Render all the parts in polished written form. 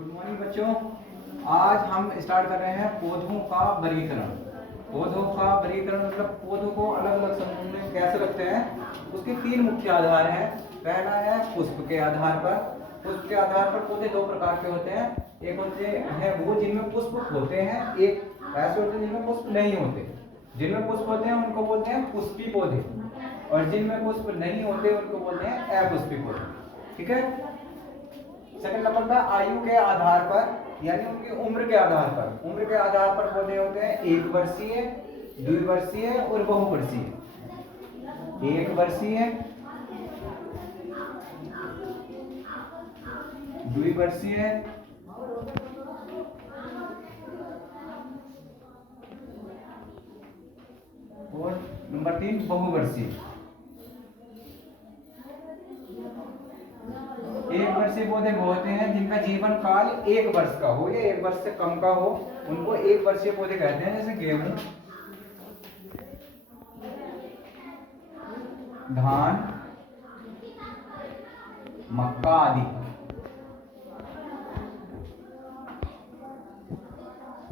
Good morning बच्चों। आज हम स्टार्ट कर रहे हैं पौधों का वर्गीकरण। पौधों का वर्गीकरण मतलब पौधों को अलग अलग समूह में कैसे रखते हैं। उसके तीन मुख्य आधार हैं। पहला है पुष्प के आधार पर। पुष्प के आधार पर पौधे दो प्रकार के होते हैं। एक होते हैं वो जिनमें पुष्प होते हैं, एक ऐसे होते हैं जिनमें पुष्प नहीं होते। जिनमें पुष्प होते हैं उनको बोलते हैं पुष्पी पौधे, और जिनमें पुष्प नहीं होते उनको बोलते हैं अपुष्पी पौधे। ठीक है। सेकंड नंबर पर आयु के आधार पर, यानी उनकी उम्र के आधार पर। उम्र के आधार पर पौधे होते हैं एक वर्षीय, द्विवर्षीय और बहुवर्षीय। एक वर्षीय, द्विवर्षीय और नंबर 3 बहुवर्षीय। एक वर्षीय पौधे वो होते हैं जिनका जीवन काल एक वर्ष का हो या एक वर्ष से कम का हो, उनको एक वर्षीय पौधे कहते हैं। जैसे गेहूं, धान, मक्का आदि।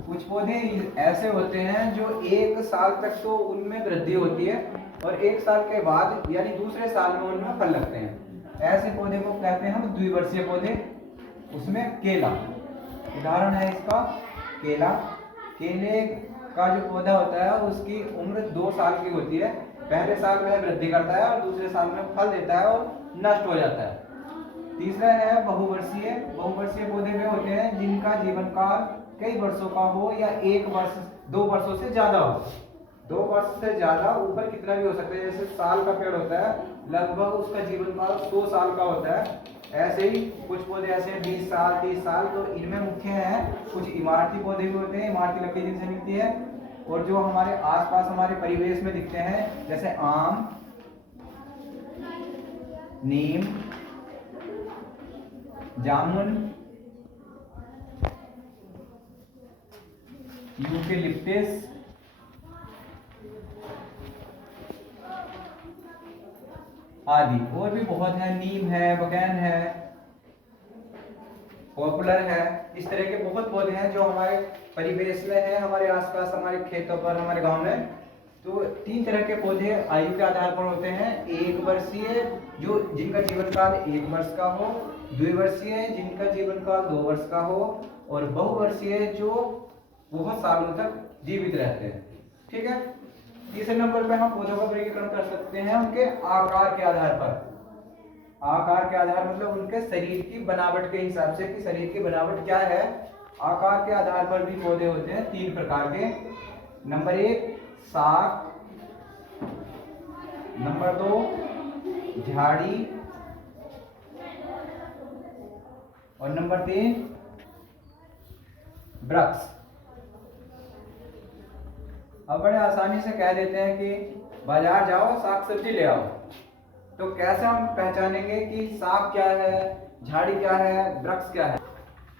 कुछ पौधे ऐसे होते हैं जो एक साल तक तो उनमें वृद्धि होती है और एक साल के बाद यानी दूसरे साल में उनमें फल लगते हैं। ऐसे पौधे को कहते हैं हम द्विवर्षीय पौधे। उसमें केला उदाहरण है इसका। केला, केले का जो पौधा होता है उसकी उम्र 2 साल की होती है। पहले साल में वृद्धि करता है और दूसरे साल में फल देता है और नष्ट हो जाता है। तीसरा है बहुवर्षीय। बहुवर्षीय पौधे वे होते हैं जिनका जीवन काल कई वर्षों का हो या एक वर्ष 2 वर्षों से ज्यादा हो। 2 वर्ष से ज्यादा, ऊपर कितना भी हो सकता है। जैसे साल का पेड़ होता है, लगभग उसका जीवन काल 100 साल का होता है। ऐसे ही कुछ पौधे ऐसे हैं 20 साल 30 साल। तो इनमें मुख्य हैं कुछ इमारती पौधे भी होते हैं, इमारती लकड़ी जिनसे मिलती है, और जो हमारे आसपास हमारे परिवेश में दिखते हैं जैसे आम, नीम, जामुन, यूकेलिप्टस आदि। और भी बहुत है, नीम है, बगैन है, पॉपुलर है। इस तरह के बहुत पौधे हैं जो हमारे परिवेश में है, हमारे आसपास, हमारे खेतों पर, हमारे गांव में। तो 3 तरह के पौधे आयु के आधार पर होते हैं। एक वर्षीय जो जिनका जीवन काल 1 वर्ष का हो, द्विवर्षीय जिनका जीवन काल 2 वर्ष का हो, और बहुवर्षीय जो बहुत सालों तक जीवित रहते हैं। ठीक है। तीसरे नंबर पे हम पौधों का वर्गीकरण कर सकते हैं उनके आकार के आधार पर। आकार के आधार मतलब उनके शरीर की बनावट के हिसाब से कि शरीर की बनावट क्या है। आकार के आधार पर भी पौधे होते हैं 3 प्रकार के। नंबर 1 साग, नंबर 2 झाड़ी, और नंबर 3 वृक्ष। अब बड़े आसानी से कह देते हैं कि बाजार जाओ साग सब्जी ले आओ। तो कैसे हम पहचानेंगे कि साग क्या है, झाड़ी क्या है, वृक्ष क्या है।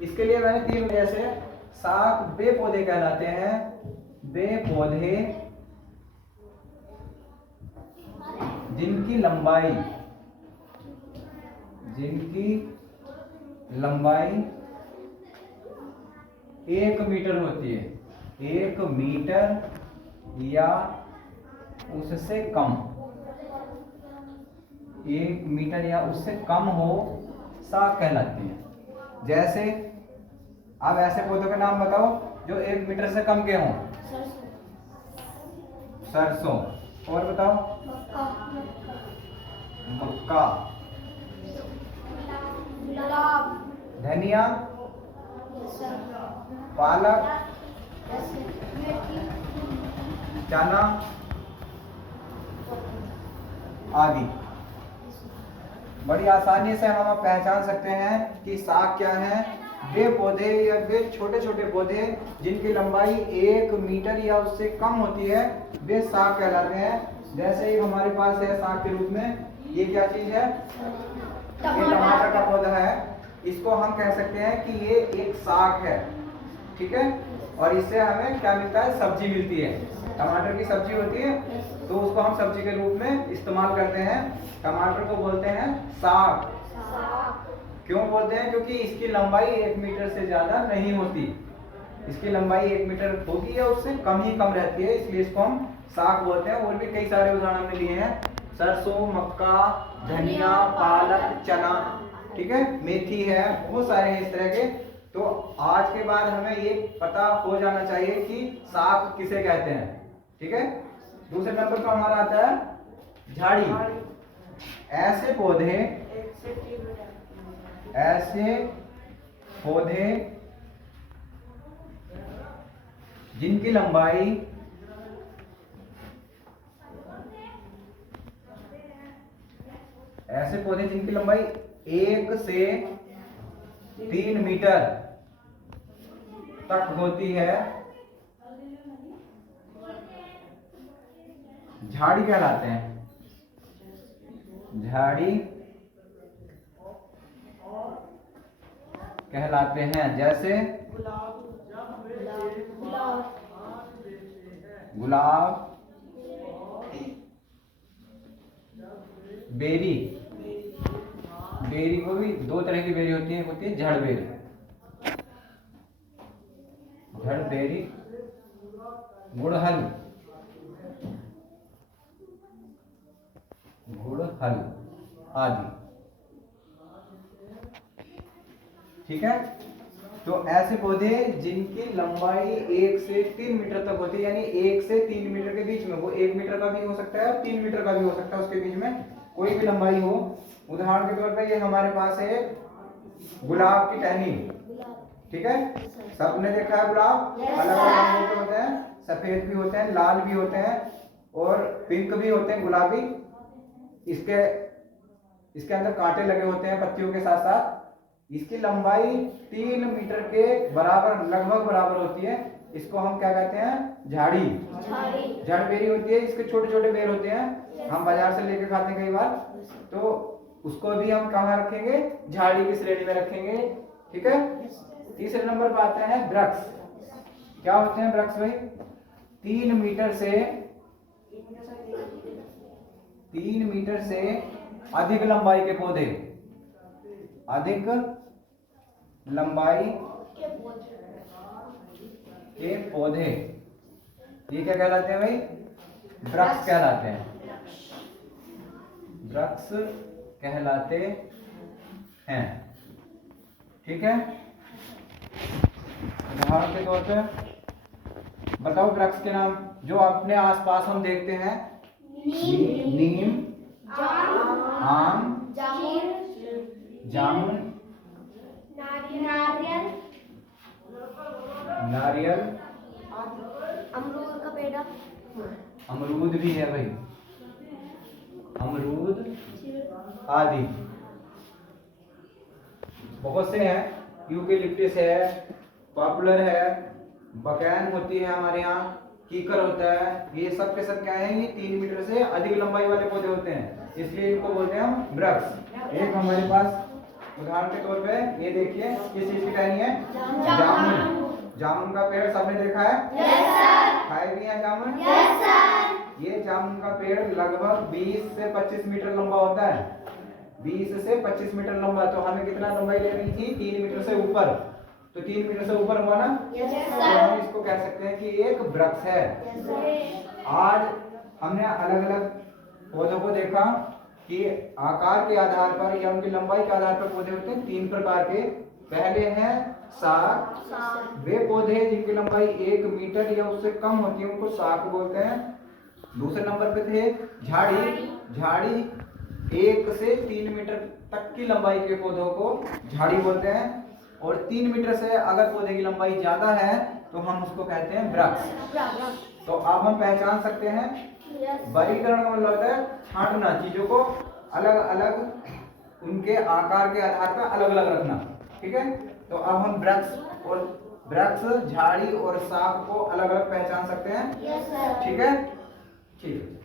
इसके लिए मैंने 3 वजह से साग वे पौधे कहलाते हैं, वे पौधे जिनकी लंबाई 1 मीटर होती है। 1 मीटर या उससे कम, 1 मीटर या उससे कम हो, साग कहलाती है। जैसे आप ऐसे पौधों के नाम बताओ जो 1 मीटर से कम के हों। सरसों, और बताओ। मक्का, धनिया, पालक, चना आदि। बड़ी आसानी से हम पहचान सकते हैं कि साग क्या है। वे पौधे या वे छोटे छोटे पौधे जिनकी लंबाई 1 मीटर या उससे कम होती है, वे साग कहलाते हैं। जैसे ही हमारे पास है साग के रूप में, ये क्या चीज है, ये टमाटर का पौधा है। इसको हम कह सकते हैं कि ये एक साग है। ठीक है। और इससे हमें क्या मिलता है, सब्जी मिलती है। टमाटर की सब्जी होती है तो उसको हम सब्जी के रूप में इस्तेमाल करते हैं। टमाटर को बोलते हैं साग। क्यों बोलते हैं? क्योंकि इसकी लंबाई 1 मीटर से ज्यादा नहीं होती। इसकी लंबाई 1 मीटर होगी या उससे कम ही कम रहती है, इसलिए इसको हम साग बोलते हैं। और भी कई सारे उदाहरण हमने लिए हैं, सरसों, मक्का, धनिया, पालक, चना, ठीक है, मेथी है, बहुत सारे हैं इस तरह के। तो आज के बाद हमें ये पता हो जाना चाहिए कि साग किसे कहते हैं, ठीक है। दूसरे नंबर पर हमारा आता है झाड़ी। ऐसे पौधे जिनकी लंबाई ऐसे पौधे जिनकी लंबाई 1 से 3 मीटर तक होती है, झाड़ी कहलाते हैं। झाड़ी कहलाते हैं। जैसे गुलाब, बेरी। बेरी को भी दो तरह की बेरी होती है, एक होती है जड़ बेरी, जड़ बेरी, गुड़हल, गुड़हल आदि, ठीक है। तो ऐसे पौधे जिनकी लंबाई 1 से 3 मीटर तक होती है, यानी 1 से 3 मीटर के बीच में, वो 1 मीटर का भी हो सकता है और 3 मीटर का भी हो सकता है, उसके बीच में कोई भी लंबाई हो। उदाहरण के तौर पे ये हमारे पास है गुलाब की टहनी, ठीक है। सबने देखा है गुलाब, अलग अलग रंगों के होते हैं, सफेद भी होते हैं, लाल भी होते हैं और पिंक भी होते हैं, गुलाबी। इसके अंदर कांटे लगे होते हैं पत्तियों के साथ साथ। इसकी लंबाई 3 मीटर के बराबर, लगभग बराबर होती है। इसको हम क्या कहते हैं? झाड़ी। जड़ बेरी होती है, इसके छोटे छोटे बेर होते हैं, हम बाजार से लेके खाते हैं कई बार, तो उसको भी हम कहाँ रखेंगे? झाड़ी की श्रेणी में रखेंगे, ठीक है। तीसरे नंबर पर आते हैं वृक्ष। क्या होते हैं वृक्ष भाई? 3 मीटर से अधिक लंबाई के पौधे, अधिक लंबाई के पौधे, ये क्या कहलाते हैं भाई? वृक्ष कहलाते हैं। वृक्ष कहलाते हैं, ठीक है। उदाहरण के तौर पे बताओ वृक्ष के नाम जो अपने आसपास हम देखते हैं। नीम, आम, जामुन, नारियल, अमरूद का पेड़, अमरूद भी है भाई, अमरूद आदि बहुत से हैं। यूकेलिप्टस है, पॉपुलर है, बकैन होती है हमारे यहाँ, कीकर होता है। ये सब के सब क्या है? ये 3 मीटर से अधिक लंबाई वाले पौधे होते हैं, इसलिए इनको बोलते हैं हम वृक्ष। एक हमारे पास उदाहरण के तौर पे ये देखिए, किस चीज की टहनी है? जामुन। जामुन का पेड़ सबने देखा है? खाए भी हैं जामुन? ये जामुन का पेड़ लगभग 20 से 25 मीटर लंबा होता है, 20 से 25 मीटर लंबा। तो हमें कितना लंबाई लेनी थी? 3 मीटर से ऊपर। तो 3 मीटर से ऊपर हुआ ना, तो हम इसको कह सकते हैं कि एक वृक्ष है। आज हमने अलग अलग पौधों को देखा कि आकार के आधार पर या उनकी लंबाई के आधार पर पौधे होते हैं 3 प्रकार के। पहले हैं साग। वे पौधे जिनकी लंबाई 1 मीटर या उससे कम होती है उनको साग बोलते हैं। दूसरे नंबर पे थे झाड़ी। झाड़ी 1 से 3 मीटर तक की लंबाई के पौधों को झाड़ी बोलते हैं। और 3 मीटर से अगर पौधे की लंबाई ज्यादा है तो हम उसको कहते हैं वृक्ष। तो अब हम पहचान सकते हैं, वर्गीकरण का मतलब होता है छांटना, चीजों को अलग अलग उनके आकार के आधार पर अलग अलग रखना, ठीक है। तो अब हम वृक्ष, झाड़ी और साग को अलग अलग पहचान सकते हैं, ठीक है। ठीक है।